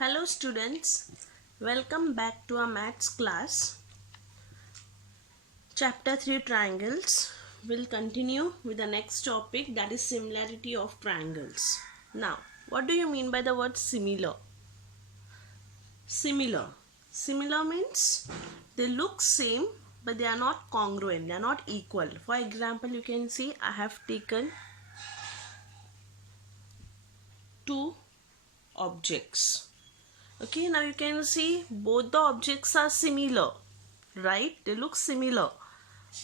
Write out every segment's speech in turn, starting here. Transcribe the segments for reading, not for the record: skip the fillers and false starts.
Hello students, welcome back to our maths class. Chapter 3 Triangles. We'll continue with the next topic, that is similarity of triangles. Now, what do you mean by the word similar? Similar means they look same but they are not congruent, they are not equal. For example, you can see I have taken two objects. Okay, now you can see both the objects are similar, right? They look similar,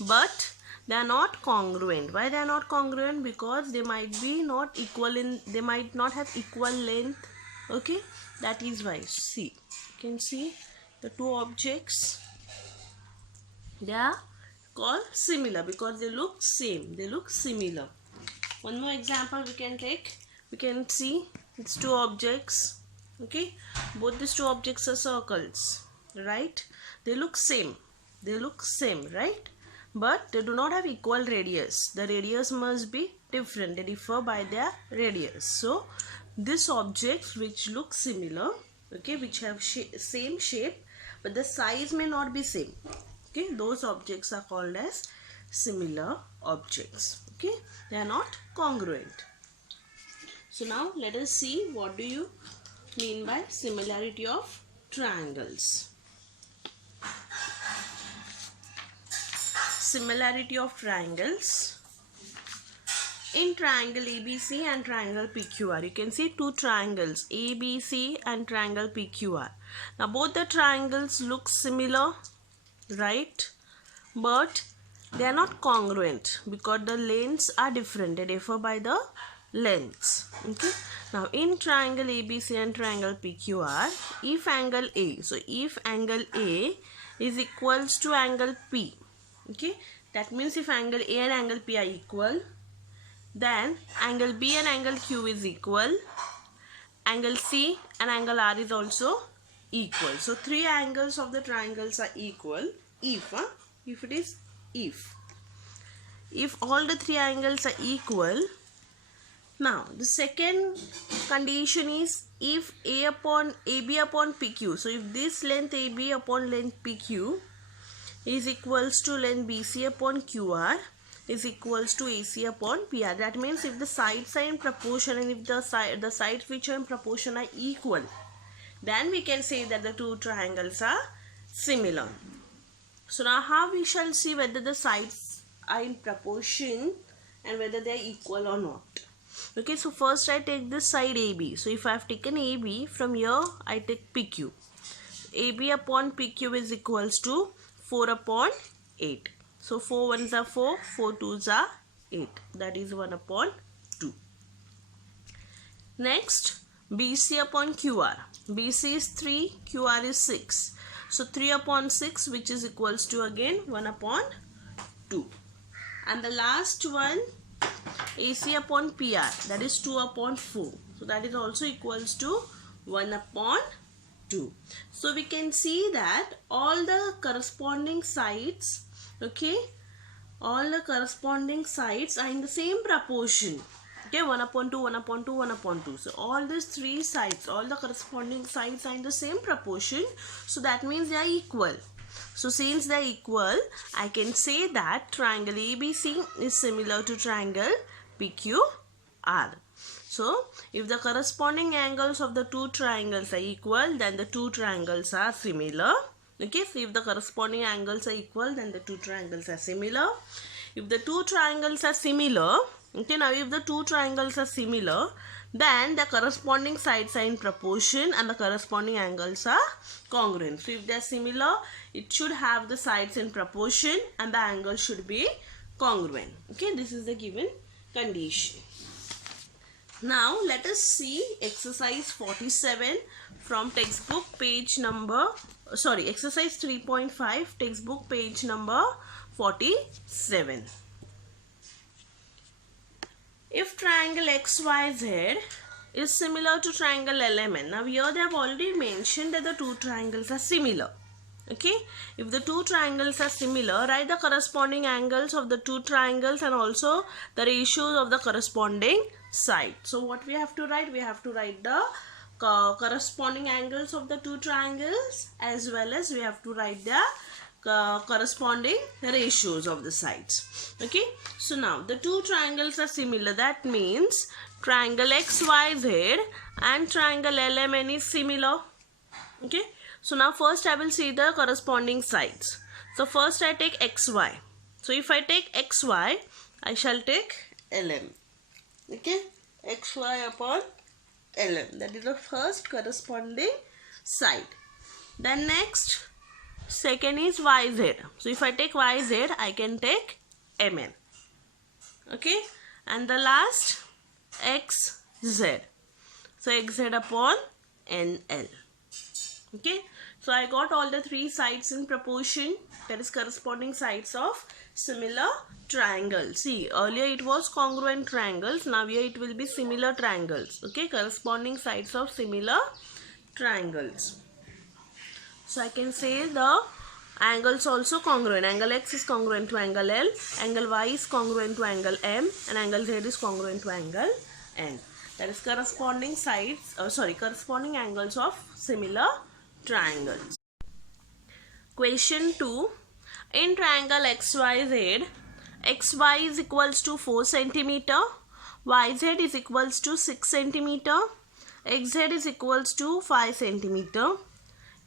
but they are not congruent. Why they are not congruent? Because they might be not equal they might not have equal length. Okay, that is why. See, you can see the two objects, they are called similar because they look same, they look similar. One more example we can take. We can see it's two objects. Okay, both these two objects are circles, right? They look same, right? But they do not have equal radius. The radius must be different, they differ by their radius. So these objects which look similar, okay, which have same shape but the size may not be same, okay, those objects are called as similar objects. Okay, they are not congruent. So now let us see what do you mean by similarity of triangles. Similarity of triangles. In triangle ABC and triangle PQR, you can see two triangles ABC and triangle PQR. Now both the triangles look similar, right? But they are not congruent because the lengths are different, they differ by the lengths. Okay, now in triangle ABC and triangle PQR, if angle A, so if angle A is equals to angle P, okay, that means if angle A and angle P are equal, then angle B and angle Q is equal, angle C and angle R is also equal. So three angles of the triangles are equal if all the three angles are equal. Now the second condition is if AB upon PQ. So if this length AB upon length PQ is equals to length BC upon QR is equals to AC upon PR. That means if the sides are in proportion and if the sides which are in proportion are equal, then we can say that the two triangles are similar. So now how we shall see whether the sides are in proportion and whether they are equal or not. Okay, so first I take this side AB. So if I have taken AB, from here I take PQ. AB upon PQ is equals to 4 upon 8. So 4 ones are 4, 4 twos are 8. That is 1 upon 2. Next, BC upon QR. BC is 3, QR is 6. So 3 upon 6, which is equals to again 1 upon 2. And the last one, AC upon PR, that is 2 upon 4. So that is also equals to 1 upon 2. So we can see that all the corresponding sides, okay, all the corresponding sides are in the same proportion. Okay, 1 upon 2, 1 upon 2, 1 upon 2. So all these three sides, all the corresponding sides are in the same proportion. So that means they are equal. So since they are equal, I can say that triangle ABC is similar to triangle PQR. So if the corresponding angles of the two triangles are equal, then the two triangles are similar. Okay, so if the corresponding angles are equal, then the two triangles are similar. If the two triangles are similar, okay, now if the two triangles are similar, then the corresponding sides are in proportion and the corresponding angles are congruent. So if they are similar, it should have the sides in proportion and the angle should be congruent. Okay, this is the given condition. Now let us see exercise 47 from textbook page number, exercise 3.5, textbook page number 47. If triangle XYZ is similar to triangle LMN. Now here they have already mentioned that the two triangles are similar. Okay, if the two triangles are similar, write the corresponding angles of the two triangles and also the ratios of the corresponding side. So what we have to write? We have to write the corresponding angles of the two triangles, as well as we have to write the corresponding ratios of the sides. Okay, so now the two triangles are similar. That means triangle XYZ and triangle LMN is similar. Okay, so now first I will see the corresponding sides. So first I take XY. So if I take XY, I shall take LM. Okay, XY upon LM. That is the first corresponding side. Then next, second is YZ. So if I take YZ, I can take MN. Okay, and the last XZ. So XZ upon NL. Okay, so I got all the three sides in proportion, that is corresponding sides of similar triangles. See, earlier it was congruent triangles, now here it will be similar triangles. Okay, corresponding sides of similar triangles. So I can say the angles also congruent. Angle X is congruent to angle L, angle Y is congruent to angle M, and angle Z is congruent to angle N. That is corresponding sides, corresponding angles of similar triangles. Question 2. In triangle XYZ, XY is equals to 4 cm, YZ is equals to 6 cm, XZ is equals to 5 cm.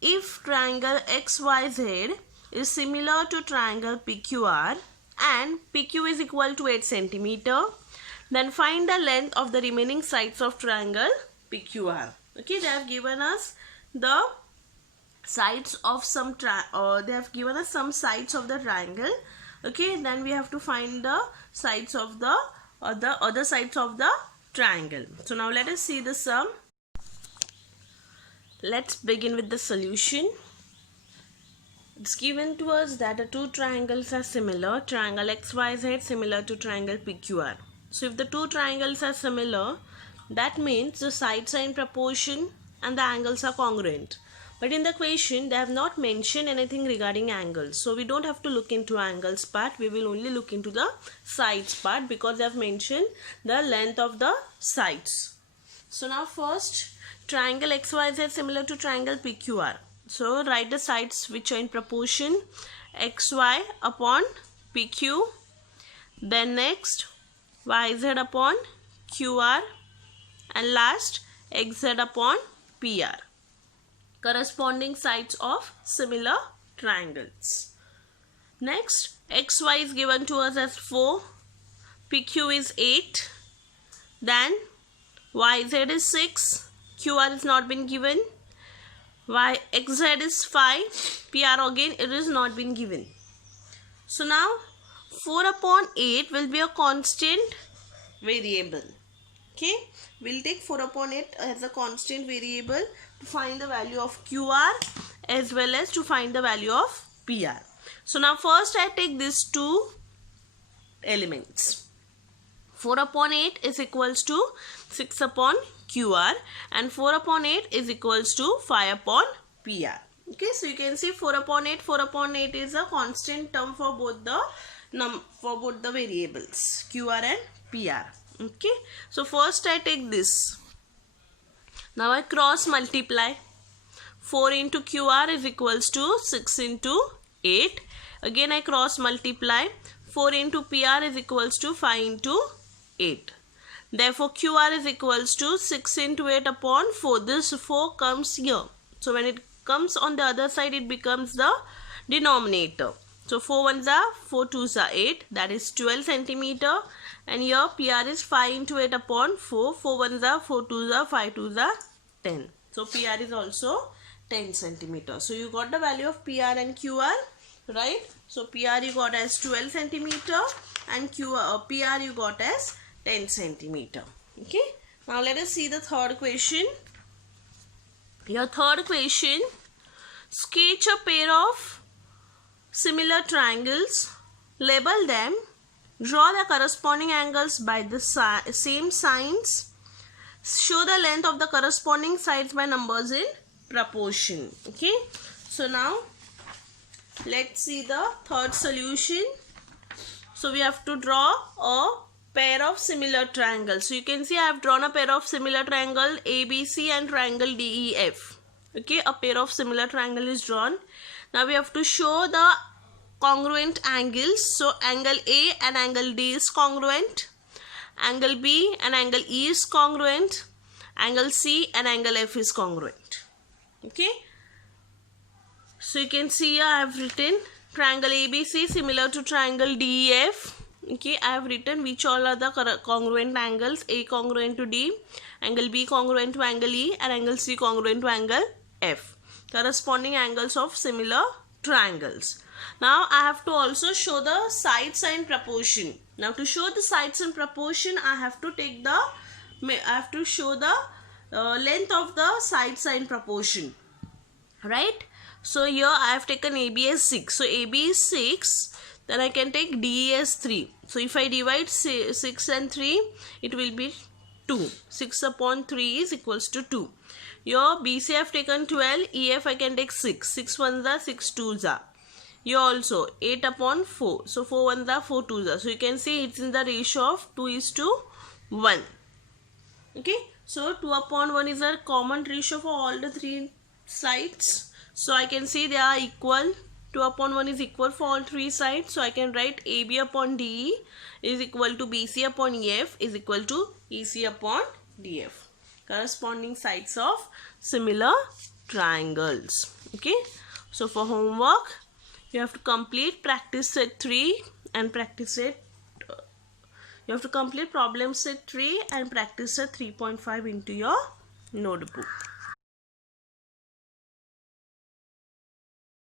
If triangle XYZ is similar to triangle PQR and PQ is equal to 8 cm, then find the length of the remaining sides of triangle PQR. Okay, they have given us the sides of some they have given us some sides of the triangle. Okay, then we have to find the sides of the other sides of the triangle. So now let us see the sum. Let's begin with the solution. It's given to us that the two triangles are similar. Triangle XYZ similar to triangle PQR. So if the two triangles are similar, that means the sides are in proportion and the angles are congruent. But in the question, they have not mentioned anything regarding angles. So we don't have to look into angles part. We will only look into the sides part because they have mentioned the length of the sides. So now first, triangle XYZ similar to triangle PQR. So write the sides which are in proportion. XY upon PQ. Then next, YZ upon QR. And last, XZ upon PR. Corresponding sides of similar triangles. Next, XY is given to us as 4, PQ is 8, then YZ is 6, QR is not been given, XZ is 5, PR again it is not been given. So now 4 upon 8 will be a constant variable. Okay, we'll take 4 upon 8 as a constant variable to find the value of QR as well as to find the value of PR. So now first I take these two elements. 4 upon 8 is equals to 6 upon QR and 4 upon 8 is equals to 5 upon PR. Okay, so you can see 4 upon 8 is a constant term for both the variables QR and PR. Okay, so first I take this. Now I cross multiply. 4 into QR is equals to 6 into 8. Again I cross multiply. 4 into PR is equals to 5 into 8. Therefore QR is equals to 6 into 8 upon 4. This 4 comes here. So when it comes on the other side, it becomes the denominator. So 4 ones are 4 twos are 8. That is 12 centimeter. And here PR is 5 into 8 upon 4. 4 ones are 4 twos are 5 twos are 10. So PR is also 10 centimeter. So you got the value of PR and QR, right? So PR you got as 12 centimeter and PR you got as 10 centimeter. Okay. Now let us see the third question. Your third question, sketch a pair of similar triangles, label them, draw the corresponding angles by the same signs, show the length of the corresponding sides by numbers in proportion. Okay, so now let's see the third solution. So we have to draw a pair of similar triangles. So you can see I have drawn a pair of similar triangle ABC and triangle DEF. Okay, a pair of similar triangle is drawn. Now we have to show the congruent angles. So angle A and angle D is congruent, angle B and angle E is congruent, angle C and angle F is congruent. Okay, so you can see here I have written triangle ABC similar to triangle DEF. Okay, I have written which all are the congruent angles. A congruent to D, angle B congruent to angle E, and angle C congruent to angle F. Corresponding angles of similar triangles. Now I have to also show the side sine proportion. Now to show the side sine proportion, I have to show the length of the side sine proportion. Right? So here I have taken AB as 6. So AB is 6. Then I can take DE as 3. So if I divide 6 and 3, it will be 2. 6 upon 3 is equals to 2. Here BC I have taken 12. EF I can take 6. 6 ones are 6 twos are. Here also 8 upon 4. So 4 ones are 4 twos are. So you can see it's in the ratio of 2:1. Okay. So 2 upon 1 is a common ratio for all the three sides. So I can see they are equal. 2 upon 1 is equal for all three sides. So I can write AB upon DE is equal to BC upon EF is equal to EC upon DF. Corresponding sides of similar triangles. Okay. So for homework, you have to complete practice set 3 and practice set. You have to complete problem set 3 and practice set 3.5 into your notebook.